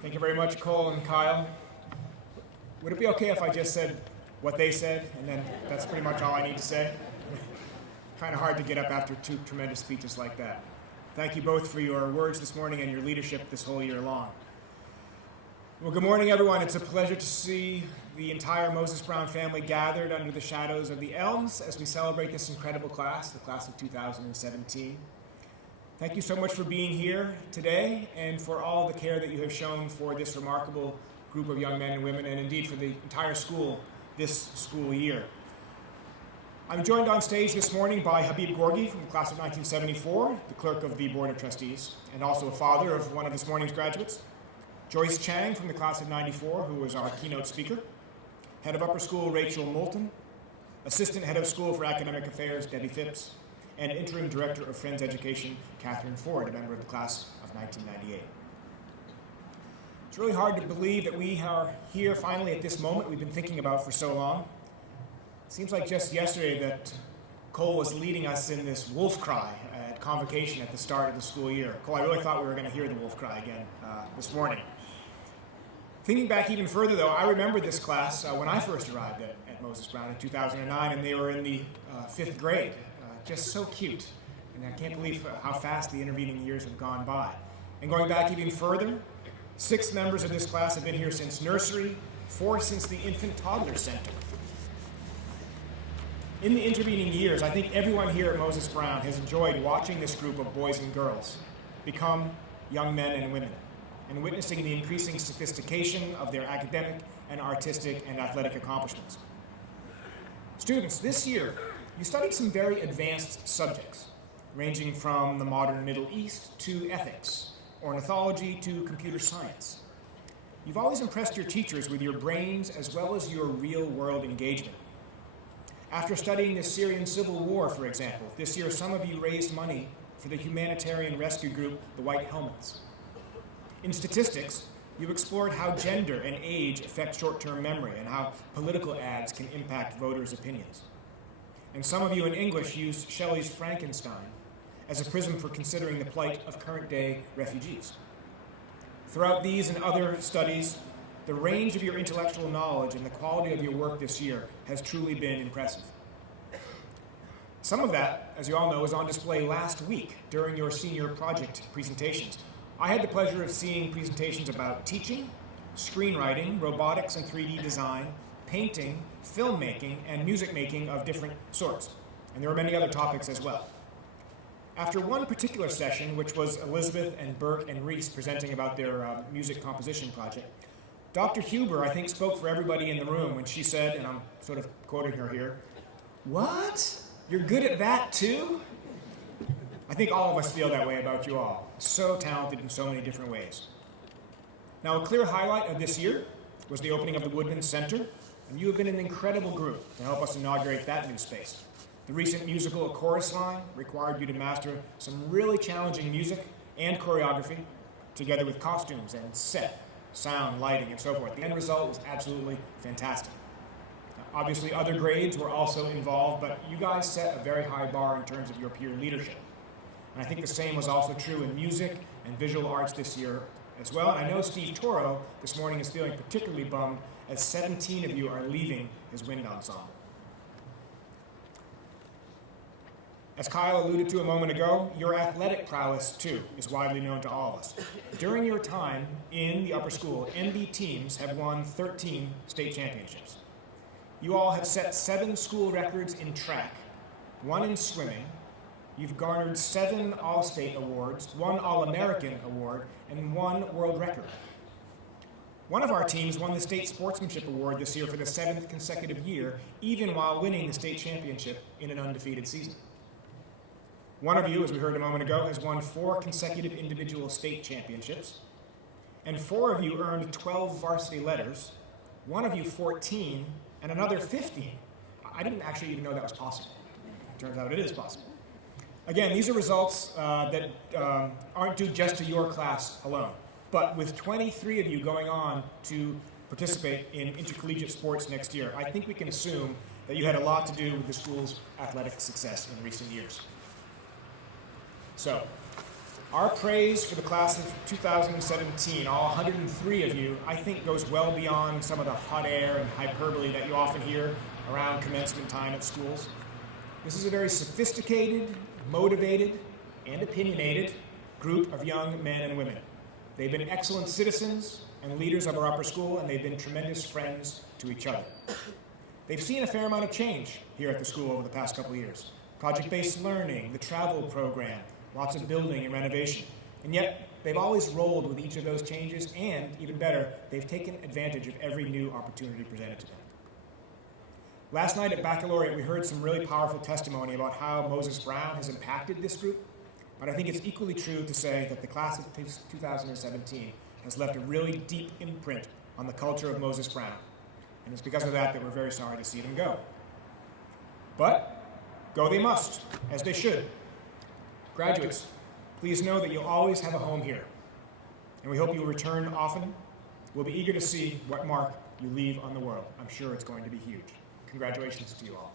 Thank you very much, Cole and Kyle. Would it be okay if I just said what they said, and then that's pretty much all I need to say? Kind of hard to get up after two tremendous speeches like that. Thank you both for your words this morning and your leadership this whole year long. Well, good morning, everyone. It's a pleasure to see the entire Moses Brown family gathered under the shadows of the elms as we celebrate this incredible class, the class of 2017. Thank you so much for being here today and for all the care that you have shown for this remarkable group of young men and women, and indeed for the entire school this school year. I'm joined on stage this morning by Habib Gorgi from the class of 1974, the clerk of the Board of Trustees, and also a father of one of this morning's graduates. Joyce Chang from the class of 94, who was our keynote speaker. Head of Upper School, Rachel Moulton. Assistant Head of School for Academic Affairs, Debbie Phipps. And Interim Director of Friends Education, Catherine Ford, a member of the class of 1998. It's really hard to believe that we are here finally at this moment we've been thinking about for so long. It seems like just yesterday that Cole was leading us in this wolf cry at convocation at the start of the school year. Cole, I really thought we were going to hear the wolf cry again this morning. Thinking back even further, though, I remember this class when I first arrived at Moses Brown in 2009, and they were in the 5th grade. Just so cute. And I can't believe how fast the intervening years have gone by. And going back even further, 6 members of this class have been here since nursery, 4 since the infant toddler center. In the intervening years, I think everyone here at Moses Brown has enjoyed watching this group of boys and girls become young men and women, and witnessing the increasing sophistication of their academic and artistic and athletic accomplishments. Students, this year, you studied some very advanced subjects, ranging from the modern Middle East to ethics, ornithology to computer science. You've always impressed your teachers with your brains as well as your real-world engagement. After studying the Syrian civil war, for example, this year some of you raised money for the humanitarian rescue group, the White Helmets. In statistics, you explored how gender and age affect short-term memory and how political ads can impact voters' opinions. And some of you in English used Shelley's Frankenstein as a prism for considering the plight of current-day refugees. Throughout these and other studies, the range of your intellectual knowledge and the quality of your work this year has truly been impressive. Some of that, as you all know, was on display last week during your senior project presentations. I had the pleasure of seeing presentations about teaching, screenwriting, robotics and 3D design, painting, filmmaking, and music making of different sorts. And there were many other topics as well. After one particular session, which was Elizabeth and Burke and Reese presenting about their music composition project, Dr. Huber, I think, spoke for everybody in the room when she said, and I'm sort of quoting her here, "What? You're good at that too?" I think all of us feel that way about you all. So talented in so many different ways. Now, a clear highlight of this year was the opening of the Woodman Center, and you have been an incredible group to help us inaugurate that new space. The recent musical Chorus Line required you to master some really challenging music and choreography, together with costumes and set, sound, lighting, and so forth. The end result was absolutely fantastic. Now, obviously, other grades were also involved, but you guys set a very high bar in terms of your peer leadership. And I think the same was also true in music and visual arts this year as well. And I know Steve Toro this morning is feeling particularly bummed as 17 of you are leaving his wind ensemble. As Kyle alluded to a moment ago, your athletic prowess, too, is widely known to all of us. During your time in the upper school, MB teams have won 13 state championships. You all have set 7 school records in track, 1 in swimming. You've garnered 7 All-State awards, 1 All-American award, and 1 world record. One of our teams won the State Sportsmanship Award this year for the 7th consecutive year, even while winning the state championship in an undefeated season. One of you, as we heard a moment ago, has won 4 consecutive individual state championships, and 4 of you earned 12 varsity letters, one of you 14, and another 15. I didn't actually even know that was possible. Turns out it is possible. Again, these are results that aren't due just to your class alone. But with 23 of you going on to participate in intercollegiate sports next year, I think we can assume that you had a lot to do with the school's athletic success in recent years. So, Our praise for the class of 2017, all 103 of you, I think goes well beyond some of the hot air and hyperbole that you often hear around commencement time at schools. This is a very sophisticated, motivated, and opinionated group of young men and women. They've been excellent citizens and leaders of our upper school, and they've been tremendous friends to each other. They've seen a fair amount of change here at the school over the past couple of years. Project-based learning, the travel program, lots of building and renovation. And yet, they've always rolled with each of those changes, and even better, they've taken advantage of every new opportunity presented to them. Last night at Baccalaureate, we heard some really powerful testimony about how Moses Brown has impacted this group, but I think it's equally true to say that the class of 2017 has left a really deep imprint on the culture of Moses Brown, and it's because of that that we're very sorry to see them go. But go they must, as they should. Graduates, please know that you'll always have a home here, and we hope you'll return often. We'll be eager to see what mark you leave on the world. I'm sure it's going to be huge. Congratulations to you all.